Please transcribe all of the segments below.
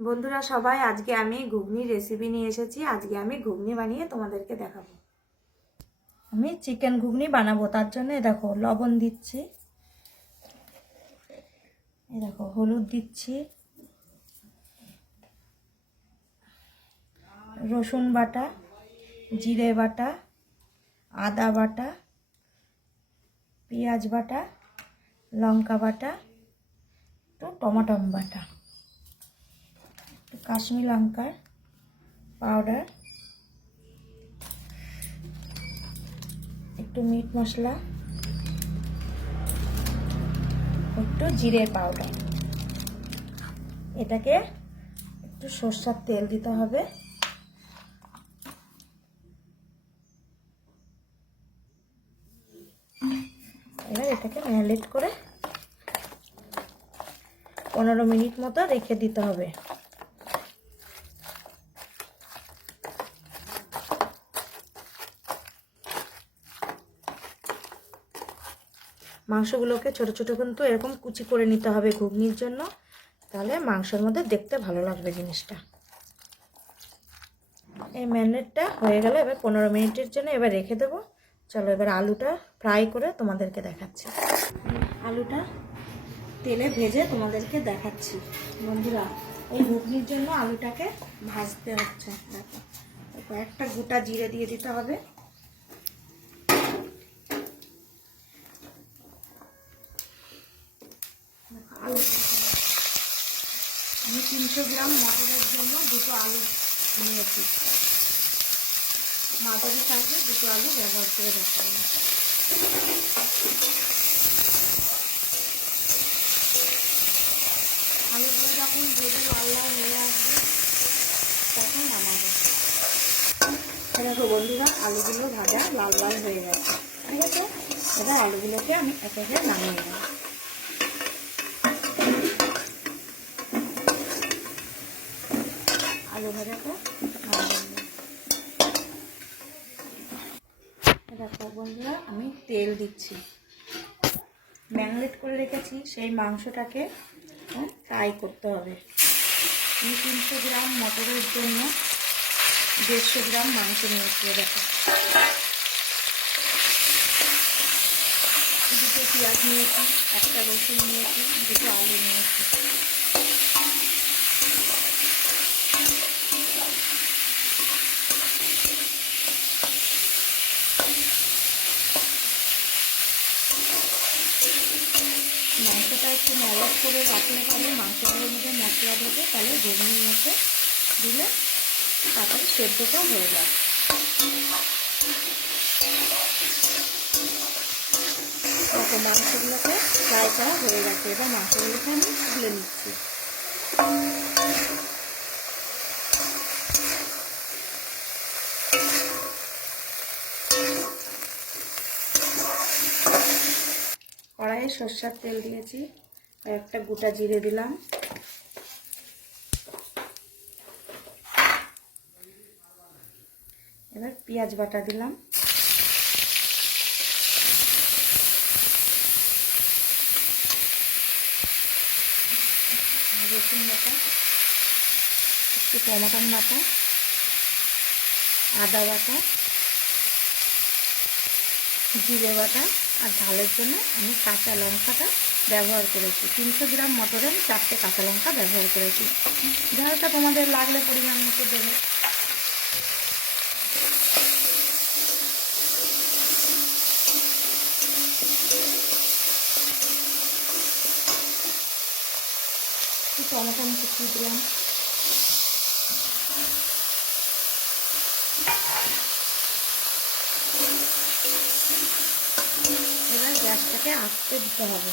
বন্ধুরা সবাই, আজকে আমি ঘুগনির রেসিপি নিয়ে এসেছি। আজকে আমি ঘুগনি বানিয়ে তোমাদেরকে দেখাবো। আমি চিকেন ঘুগনি বানাবো, তার জন্য দেখো লবণ দিচ্ছি, এই দেখো হলুদ দিচ্ছি, রসুন বাটা, জিরে বাটা, আদা বাটা, পেঁয়াজ বাটা, লঙ্কা বাটা, তো টমেটো বাটা, কাশ্মীরি লঙ্কার পাউডার, একটু মিট মশলা, একটু জিরে পাউডার। এটাকে একটু সরষের তেল দিতে হবে। এবার এটাকে ম্যারিনেট করে 15 মিনিট মতো রেখে দিতে হবে। মাংসগুলোকে ছোট ছোট কিন্তু এরকম কুচি করে নিতে হবে ঘুগনির জন্য, তাহলে মাংসের মধ্যে দেখতে ভালো লাগবে জিনিসটা। এই ম্যারিনেটটা হয়ে গেল, এবার 15 মিনিটের জন্য এবার রেখে দেবো। চলো এবার আলুটা ফ্রাই করে তোমাদেরকে দেখাচ্ছি। আলুটা তেলে ভেজে তোমাদেরকে দেখাচ্ছি। বন্ধুরা, এই ঘুগনির জন্য আলুটাকে ভাজতে হচ্ছে। দেখো একটা গোটা জিরে দিয়ে দিতে হবে, আলু আমি 300 গ্রাম মটরের জন্য দুটো আলু নিয়েছি। মাঝারি সাইজে দুটো আলু ব্যবহার করে দেখাবো। আলুগুলো যখন ভেজে লাল লাল হয়ে আসবে তখন নামাবো। দেখো বন্ধুরা, আলুগুলো ভাজা লাল লাল হয়ে গেছে, ঠিক আছে? এবার আলুগুলোকে আমি একে একে নামিয়ে নেব। আলু ভাজাটা নামিয়ে নেব। দেখো বন্ধুরা, আমি তেল দিচ্ছি। ম্যারিনেট করে রেখেছি সেই মাংসটাকে ফ্রাই করতে হবে। আমি 300 গ্রাম মটরের জন্য 150 গ্রাম মাংস নিয়েছি। দেখো দুটো পেঁয়াজ নিয়েছি, একটা রসুন নিয়েছি, দুটো আলু নিয়েছি। মাংসটা একটু ম্যারিনেট করে রাখলে পারে মাংসগুলোর মধ্যে মশলা ঢোকে, তাহলে ঘুগনির মধ্যে দিলে তাড়াতাড়ি সেদ্ধটাও হয়ে যায়। দেখো মাংসগুলোকে ফ্রাই করা হয়ে গেছে, এবার মাংসগুলোকে আমি তুলে নিচ্ছি। কড়াইয়ে সরষের তেল দিয়েছি, একটা গোটা জিরে দিলাম, এবার পেঁয়াজ বাটা দিলাম, রসুন বাটা, একটু টমেটো বাটা, আদা বাটা, জিরে বাটা, আর ঝালের জন্য আমি কাঁচা লঙ্কাটা ব্যবহার করেছি। 300 গ্রাম মটরে আমি 4টে কাঁচা লঙ্কা ব্যবহার করেছি। ঝালটা তোমাদের লাগলে পরিমাণ মতো দেবে। টমেটো কুচি দিলাম, এবার গ্যাসটাকে আস্তে দিতে হবে।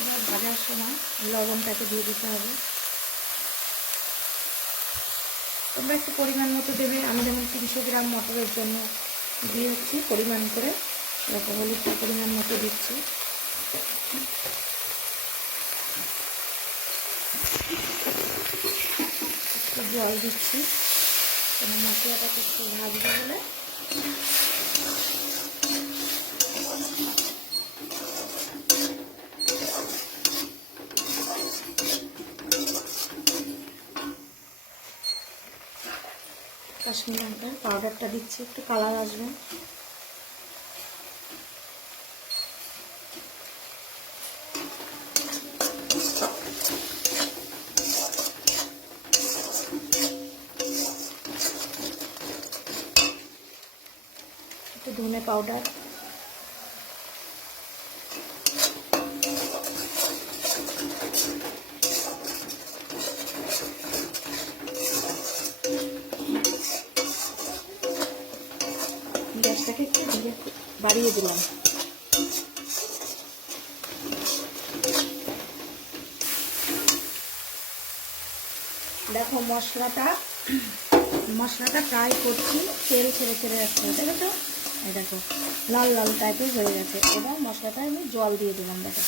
এবার ভাজার সময় লবণটাকে দিয়ে দিতে হবে। তোমরা একটু পরিমাণ মতো দেবে। আমি যেমন 300 গ্রাম মটরের জন্য দিয়েছি পরিমাণ করে, এরকম হলুদটা পরিমাণ মতো দিচ্ছি। একটু জল দিচ্ছি, মশলাটাকে একটু ভাজবে বলে। কাশ্মীরি লঙ্কার পাউডারটা দিচ্ছি, একটু কালার আসবে। একটু ধনে পাউডার, গ্যাসটাকে একটু ধীরে বাড়িয়ে দিলাম। দেখো মশলাটা ফ্রাই করছি, তেল ছেড়ে ছেড়ে আসছে, দেখো। এই দেখো লাল লাল টাইপের হয়ে গেছে। এবার মশলাটা আমি জল দিয়ে দিলাম। দেখো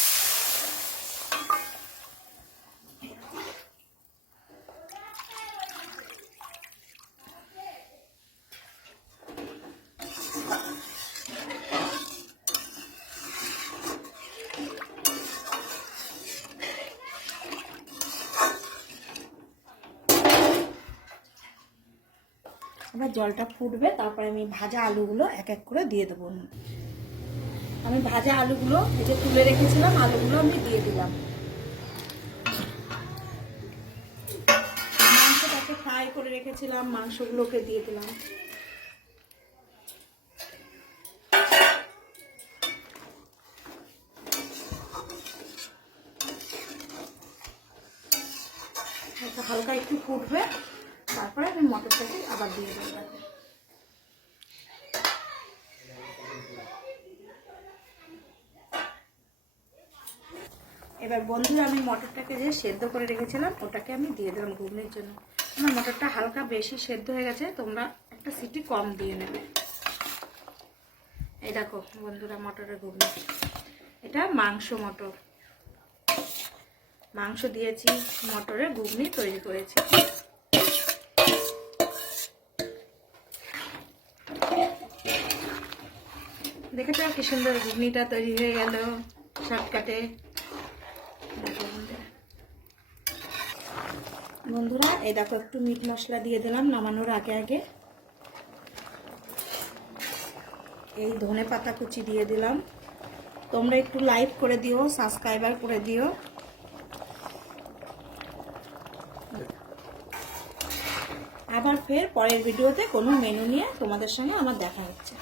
এবার জলটা ফুটবে, তারপরে আমি ভাজা আলুগুলো এক এক করে দিয়ে দেবো। আমি ভাজা আলুগুলো এই যে তুলে রেখেছিলাম, আলুগুলো আমি দিয়ে দিলাম। মাংসটাকে ফ্রাই করে রেখেছিলাম, মাংসগুলোকে দিয়ে দিলাম। হালকা একটু ফুটবে, তারপরে আমি মটরটাকে আবার দিয়ে দেবো। এবার বন্ধুরা আমি মটরটাকে যে সেদ্ধ করে রেখেছিলাম ওটাকে আমি দিয়ে দিলাম ঘুগনির জন্য। আমার মটরটা হালকা বেশি সেদ্ধ হয়ে গেছে, তোমরা একটা সিটি কম দিয়ে নেবে। এই দেখো বন্ধুরা মটরের ঘুগনি, এটা মটর মাংস দিয়েছি, মটরের ঘুগনি তৈরি করেছি। দেখেছো কি সুন্দর ঘুগনিটা তৈরি হয়ে গেল শর্টকাটে। বন্ধুরা এই দেখো একটু মিট মশলা দিয়ে দিলাম নামানোর আগে আগে। এই ধনে পাতা কুচি দিয়ে দিলাম। তোমরা একটু লাইক করে দিও, সাবস্ক্রাইবার করে দিও। আবার ফের পরের ভিডিওতে কোনো মেনু নিয়ে তোমাদের সঙ্গে আমার দেখা হচ্ছে।